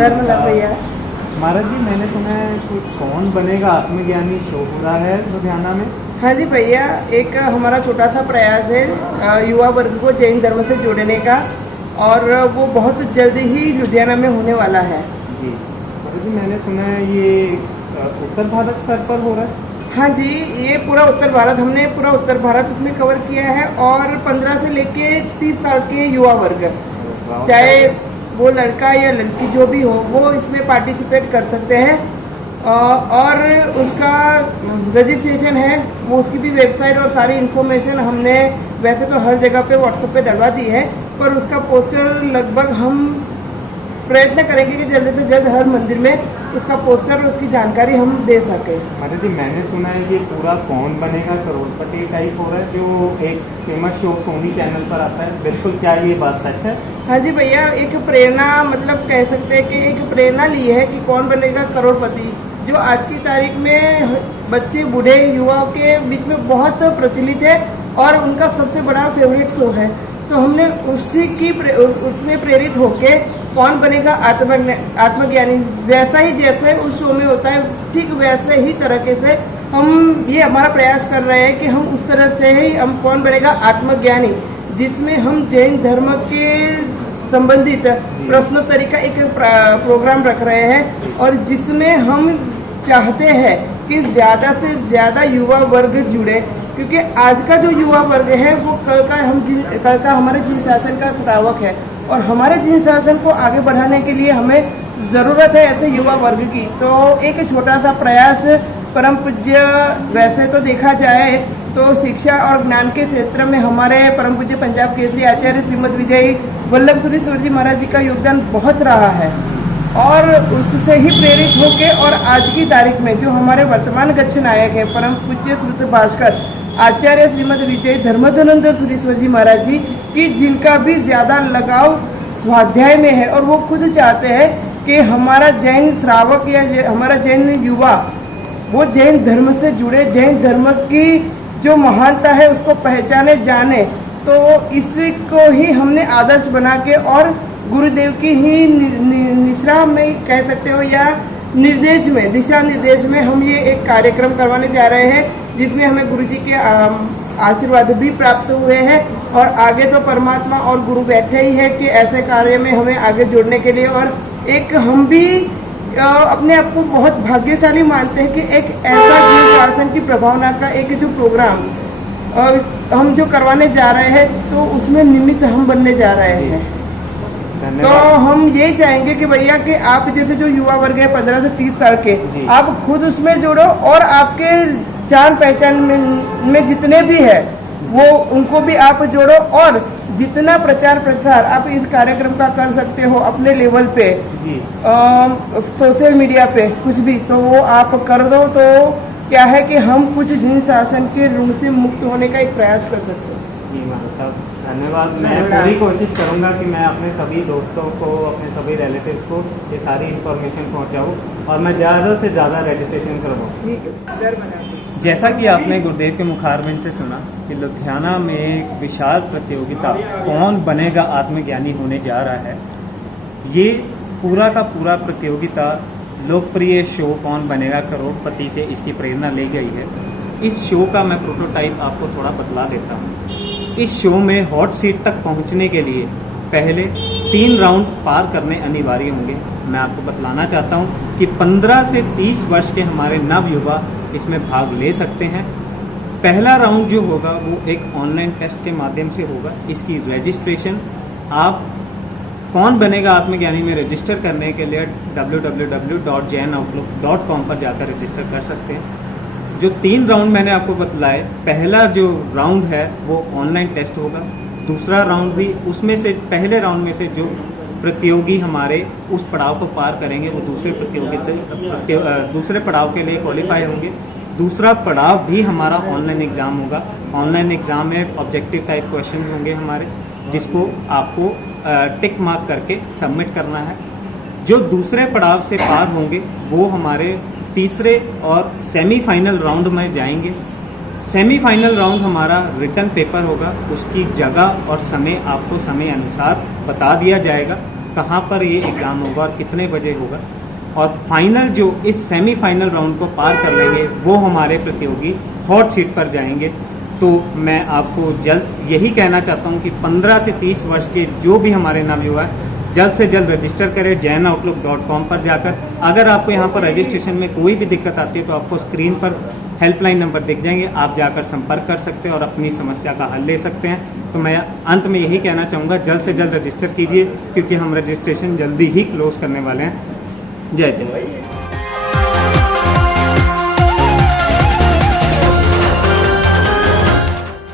धर्मला भैया। महाराज जी, मैंने सुना है कि कौन बनेगा आत्मज्ञानी शो हो रहा है लुधियाना में। हाँ जी भैया, एक हमारा छोटा सा प्रयास है युवा वर्ग को जैन धर्म से जोड़ने का, और वो बहुत जल्दी ही लुधियाना में होने वाला है। जी महाराज जी, मैंने सुना है ये उत्तर भारत स्तर पर हो रहा है। हाँ जी, ये पूरा उत्तर भारत, हमने पूरा उत्तर भारत इसमें कवर किया है, और 15 से लेके 30 साल के युवा वर्ग, चाहे वो लड़का या लड़की जो भी हो, वो इसमें पार्टिसिपेट कर सकते हैं। और उसका रजिस्ट्रेशन है, वो उसकी भी वेबसाइट और सारी इन्फॉर्मेशन हमने वैसे तो हर जगह पे व्हाट्सएप पे डलवा दी है, पर उसका पोस्टर लगभग हम प्रयत्न करेंगे कि जल्द से जल्द हर मंदिर में उसका पोस्टर और उसकी जानकारी हम दे सकें। महाराज जी, मैंने सुना है ये पूरा कौन बनेगा करोड़पति टाइप हो रहा है, जो एक फेमस शो सोनी चैनल पर आता है, बिल्कुल क्या ये बात सच है? हाँ जी भैया, एक प्रेरणा, मतलब कह सकते हैं कि एक प्रेरणा ली है कि कौन बनेगा करोड़पति, जो आज की तारीख में बच्चे बूढ़े युवाओं के बीच में बहुत प्रचलित है और उनका सबसे बड़ा फेवरेट शो है। तो हमने उससे प्रेरित होके कौन बनेगा आत्मज्ञानी, वैसा ही जैसे उस शो में होता है, ठीक वैसे ही तरीके से हम ये हमारा प्रयास कर रहे हैं कि हम उस तरह से ही हम कौन बनेगा आत्मज्ञानी, जिसमें हम जैन धर्म के संबंधित प्रश्नोत्तरी का एक प्रोग्राम रख रहे हैं, और जिसमें हम चाहते हैं कि ज़्यादा से ज़्यादा युवा वर्ग जुड़े, क्योंकि आज का जो युवा वर्ग है वो कल का हमारे जिन शासन का श्रावक है, और हमारे जिन शासन को आगे बढ़ाने के लिए हमें ज़रूरत है ऐसे युवा वर्ग की। तो एक छोटा सा प्रयास, परम पूज्य, वैसे तो देखा जाए तो शिक्षा और ज्ञान के क्षेत्र में हमारे परम पूज्य पंजाब केसरी आचार्य श्रीमद विजय वल्लभ सूरी जी महाराज जी का योगदान बहुत रहा है, और उससे ही प्रेरित होके और आज की तारीख में जो हमारे वर्तमान गच्छ नायक है परम पूज्य श्रुत भास्कर आचार्य श्रीमद विजय धर्मानंद सूरीश्वर जी महाराज जी की, जिनका भी ज्यादा लगाव स्वाध्याय में है, और वो खुद चाहते हैं कि हमारा जैन श्रावक या हमारा जैन युवा वो जैन धर्म से जुड़े, जैन धर्म की जो महानता है उसको पहचाने जाने। तो इसी को ही हमने आदर्श बना के और गुरुदेव की ही निश्रा में कह सकते हो या निर्देश में, दिशा निर्देश में हम ये एक कार्यक्रम करवाने जा रहे हैं, जिसमें हमें गुरुजी के आशीर्वाद भी प्राप्त हुए हैं, और आगे तो परमात्मा और गुरु बैठे ही है कि ऐसे कार्य में हमें आगे जोड़ने के लिए। और एक हम भी अपने आप को बहुत भाग्यशाली मानते हैं कि एक ऐसा जीव शासन की प्रभावना का एक जो प्रोग्राम हम जो करवाने जा रहे हैं, तो उसमें निमित्त हम बनने जा रहे हैं। तो हम ये चाहेंगे कि भैया कि आप जैसे जो युवा वर्ग है 15 से 30 साल के, आप खुद उसमें जोड़ो, और आपके जान पहचान में जितने भी है वो उनको भी आप जोड़ो, और जितना प्रचार प्रसार आप इस कार्यक्रम का कर सकते हो अपने लेवल पे, सोशल मीडिया पे कुछ भी, तो वो आप कर दो। तो क्या है कि हम कुछ जिन शासन के ऋण से मुक्त होने का एक प्रयास कर सकते हैं। जी महाराज साहब, धन्यवाद। मैं पूरी कोशिश करूंगा कि मैं अपने सभी दोस्तों को, अपने सभी रिलेटिव्स को ये सारी इन्फॉर्मेशन पहुंचाऊं, और मैं ज़्यादा से ज़्यादा रजिस्ट्रेशन करवाऊँ। ठीक है, जैसा कि आपने गुरुदेव के मुखारबिंद से सुना कि लुधियाना में एक विशाल प्रतियोगिता कौन बनेगा आत्मज्ञानी होने जा रहा है। ये पूरा का पूरा प्रतियोगिता लोकप्रिय शो कौन बनेगा करोड़पति से इसकी प्रेरणा ली गई है। इस शो का मैं प्रोटोटाइप आपको थोड़ा बतला देता हूँ। इस शो में हॉट सीट तक पहुँचने के लिए पहले 3 राउंड पार करने अनिवार्य होंगे। मैं आपको बतलाना चाहता हूँ कि 15 से 30 वर्ष के हमारे नवयुवा इसमें भाग ले सकते हैं। पहला राउंड जो होगा वो एक ऑनलाइन टेस्ट के माध्यम से होगा। इसकी रजिस्ट्रेशन आप कौन बनेगा आत्मज्ञानी में रजिस्टर करने के लिए www.jainoutlook.com पर जाकर रजिस्टर कर सकते हैं। जो 3 राउंड मैंने आपको बतलाए, पहला जो राउंड है वो ऑनलाइन टेस्ट होगा, दूसरा राउंड भी उसमें से, पहले राउंड में से जो प्रतियोगी हमारे उस पड़ाव को पार करेंगे वो दूसरे पड़ाव के लिए क्वालिफाई होंगे। दूसरा पड़ाव भी हमारा ऑनलाइन एग्ज़ाम होगा। ऑनलाइन एग्ज़ाम में ऑब्जेक्टिव टाइप क्वेश्चंस होंगे हमारे, जिसको आपको टिक मार्क करके सबमिट करना है। जो दूसरे पड़ाव से पार होंगे वो हमारे तीसरे और सेमीफाइनल राउंड में जाएंगे। सेमीफाइनल राउंड हमारा रिटन पेपर होगा, उसकी जगह और समय आपको समय अनुसार बता दिया जाएगा। कहाँ पर ये एग्ज़ाम होगा और कितने बजे होगा, और फाइनल जो इस सेमीफाइनल राउंड को पार कर लेंगे वो हमारे प्रतियोगी हॉट सीट पर जाएंगे। तो मैं आपको जल्द यही कहना चाहता हूँ कि 15 से 30 वर्ष के जो भी हमारे नवयुवा है, जल्द से जल्द रजिस्टर करें jainoutlook.com पर जाकर। अगर आपको यहाँ पर रजिस्ट्रेशन में कोई भी दिक्कत आती है तो आपको स्क्रीन पर हेल्पलाइन नंबर दिख जाएंगे, आप जाकर संपर्क कर सकते हैं और अपनी समस्या का हल ले सकते हैं। तो मैं अंत में यही कहना चाहूँगा, जल्द से जल्द रजिस्टर कीजिए, क्योंकि हम रजिस्ट्रेशन जल्दी ही क्लोज करने वाले हैं। जय जय।